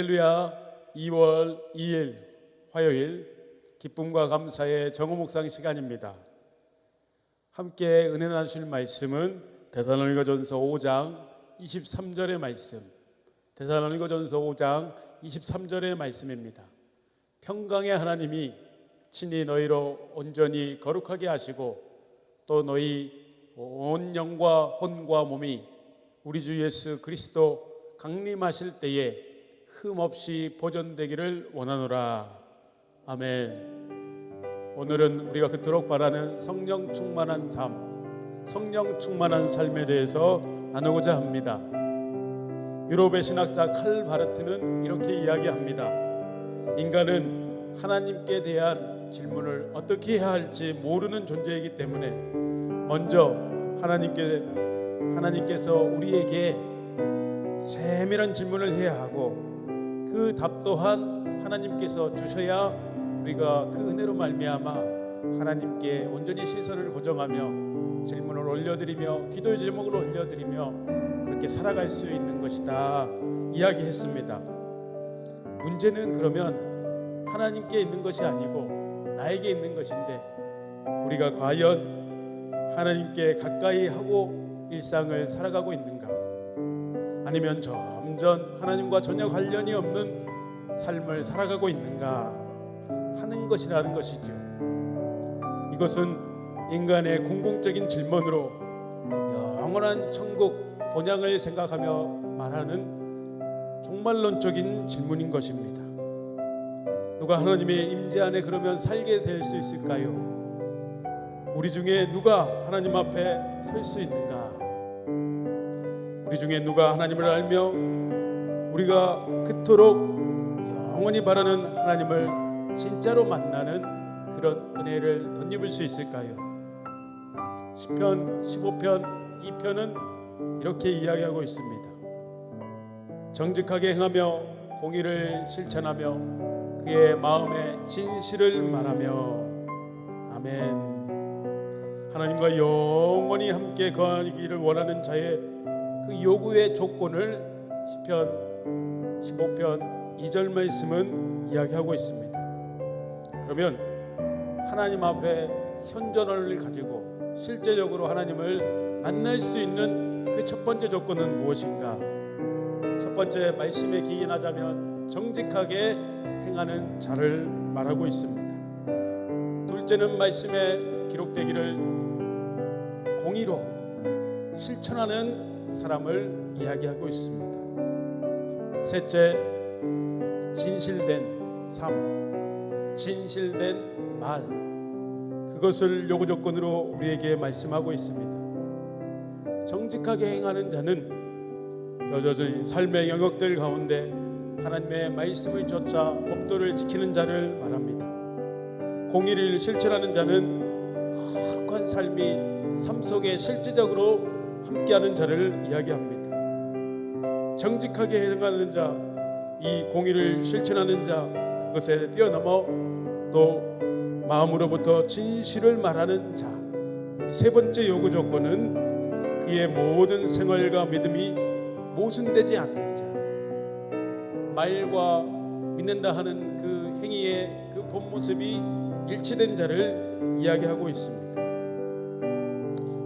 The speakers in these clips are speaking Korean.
할렐루야. 2월 2일 화요일 기쁨과 감사의 정오 묵상 시간입니다. 함께 은혜 나누실 말씀은 데살로니가전서 5장 23절의 말씀, 데살로니가전서 5장 23절의 말씀입니다. 평강의 하나님이 친히 너희로 온전히 거룩하게 하시고 또 너희 온 영과 혼과 몸이 우리 주 예수 그리스도 강림하실 때에 흠없이 보존되기를 원하노라. 아멘. 오늘은 우리가 그토록 바라는 성령 충만한 삶, 성령 충만한 삶에 대해서 나누고자 합니다. 유럽의 신학자 칼 바르트는 이렇게 이야기합니다. 인간은 하나님께 대한 질문을 어떻게 해야 할지 모르는 존재이기 때문에 먼저 하나님께서 우리에게 세밀한 질문을 해야 하고 그 답 또한 하나님께서 주셔야 우리가 그 은혜로 말미암아 하나님께 온전히 시선을 고정하며 질문을 올려드리며 기도의 제목을 올려드리며 그렇게 살아갈 수 있는 것이다 이야기했습니다. 문제는 그러면 하나님께 있는 것이 아니고 나에게 있는 것인데 우리가 과연 하나님께 가까이 하고 일상을 살아가고 있는가, 아니면 점점 하나님과 전혀 관련이 없는 삶을 살아가고 있는가 하는 것이라는 것이죠. 이것은 인간의 궁극적인 질문으로 영원한 천국 본향을 생각하며 말하는 종말론적인 질문인 것입니다. 누가 하나님의 임재 안에 그러면 살게 될 수 있을까요? 우리 중에 누가 하나님 앞에 설 수 있는가? 우리 중에 누가 하나님을 알며 우리가 그토록 영원히 바라는 하나님을 진짜로 만나는 그런 은혜를 덧입을 수 있을까요? 시편 15편 2편은 이렇게 이야기하고 있습니다. 정직하게 행하며 공의를 실천하며 그의 마음에 진실을 말하며. 아멘. 하나님과 영원히 함께 거하기를 원하는 자의 그 요구의 조건을 시편 15편 2절 말씀은 이야기하고 있습니다. 그러면 하나님 앞에 현존을 가지고 실제적으로 하나님을 만날 수 있는 그 첫 번째 조건은 무엇인가? 첫 번째 말씀에 기인하자면 정직하게 행하는 자를 말하고 있습니다. 둘째는 말씀에 기록되기를 공의로 실천하는 사람을 이야기하고 있습니다. 셋째, 진실된 삶, 진실된 말, 그것을 요구 조건으로 우리에게 말씀하고 있습니다. 정직하게 행하는 자는 여전히 삶의 영역들 가운데 하나님의 말씀을 쫓아 법도를 지키는 자를 말합니다. 공의를 실천하는 자는 거룩한 삶이 삶 속에 실제적으로 함께하는 자를 이야기합니다. 정직하게 행하는 자, 이 공의를 실천하는 자, 그것에 뛰어넘어 또 마음으로부터 진실을 말하는 자, 세 번째 요구 조건은 그의 모든 생활과 믿음이 모순되지 않는 자, 말과 믿는다 하는 그 행위의 그 본 모습이 일치된 자를 이야기하고 있습니다.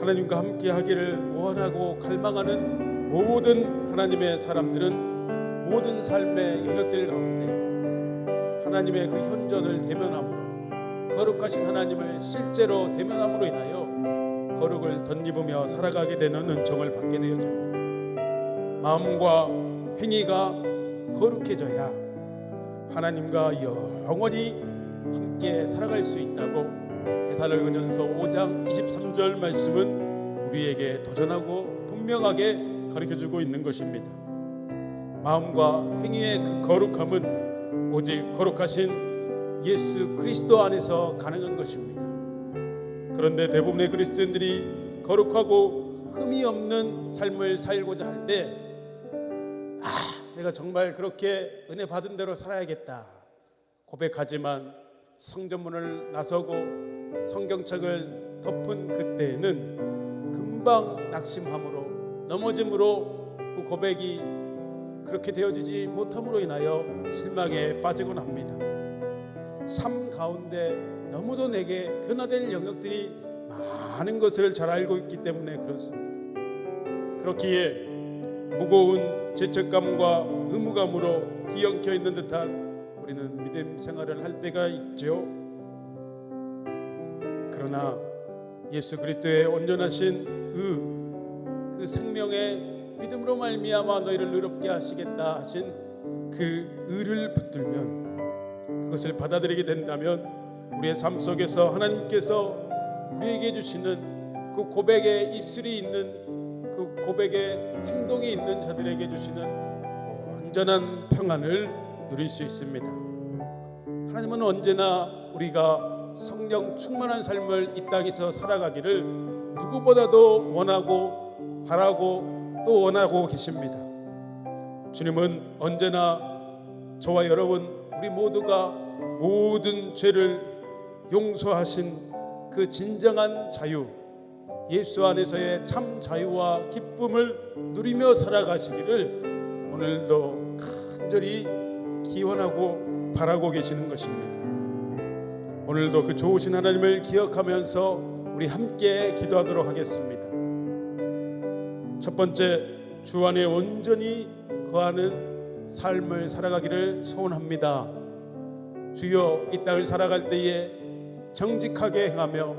하나님과 함께 하기를 원하고 갈망하는 모든 하나님의 사람들은 모든 삶의 영역들 가운데 하나님의 그 현존을 대면함으로, 거룩하신 하나님을 실제로 대면함으로 인하여 거룩을 덧입으며 살아가게 되는 은총을 받게 되어집니다. 마음과 행위가 거룩해져야 하나님과 영원히 함께 살아갈 수 있다고 데살로니가전서 5장 23절 말씀은 우리에게 도전하고 분명하게 가르쳐주고 있는 것입니다. 마음과 행위의 그 거룩함은 오직 거룩하신 예수 그리스도 안에서 가능한 것입니다. 그런데 대부분의 그리스도인들이 거룩하고 흠이 없는 삶을 살고자 할 때 내가 정말 그렇게 은혜 받은 대로 살아야겠다 고백하지만 성전문을 나서고 성경책을 덮은 그때에는 금방 낙심함으로 넘어짐으로 그 고백이 그렇게 되어지지 못함으로 인하여 실망에 빠지곤 합니다. 삶 가운데 너무도 내게 변화될 영역들이 많은 것을 잘 알고 있기 때문에 그렇습니다. 그렇기에 무거운 죄책감과 의무감으로 뒤엉켜 있는 듯한 우리는 믿음 생활을 할 때가 있죠. 그러나 예수 그리스도의 온전하신 그 생명의 믿음으로 말미암아 너희를 의롭게 하시겠다 하신 그 의를 붙들면, 그것을 받아들이게 된다면 우리의 삶 속에서 하나님께서 우리에게 주시는 그 고백의 입술이 있는, 그 고백의 행동이 있는 자들에게 주시는 완전한 평안을 누릴 수 있습니다. 하나님은 언제나 우리가 성령 충만한 삶을 이 땅에서 살아가기를 누구보다도 원하고 바라고 또 원하고 계십니다. 주님은 언제나 저와 여러분 우리 모두가 모든 죄를 용서하신 그 진정한 자유, 예수 안에서의 참 자유와 기쁨을 누리며 살아가시기를 오늘도 간절히 기원하고 바라고 계시는 것입니다. 오늘도 그 좋으신 하나님을 기억하면서 우리 함께 기도하도록 하겠습니다. 첫 번째, 주 안에 온전히 거하는 삶을 살아가기를 소원합니다. 주여, 이 땅을 살아갈 때에 정직하게 행하며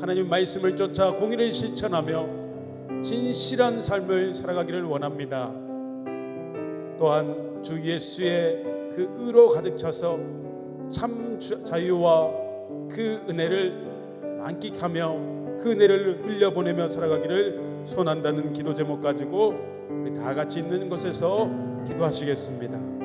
하나님 말씀을 쫓아 공의를 실천하며 진실한 삶을 살아가기를 원합니다. 또한 주 예수의 그 의로 가득 차서 참 자유와 그 은혜를 만끽하며 그 은혜를 흘려보내며 살아가기를 소원한다는 기도 제목 가지고 우리 다 같이 있는 곳에서 기도하시겠습니다.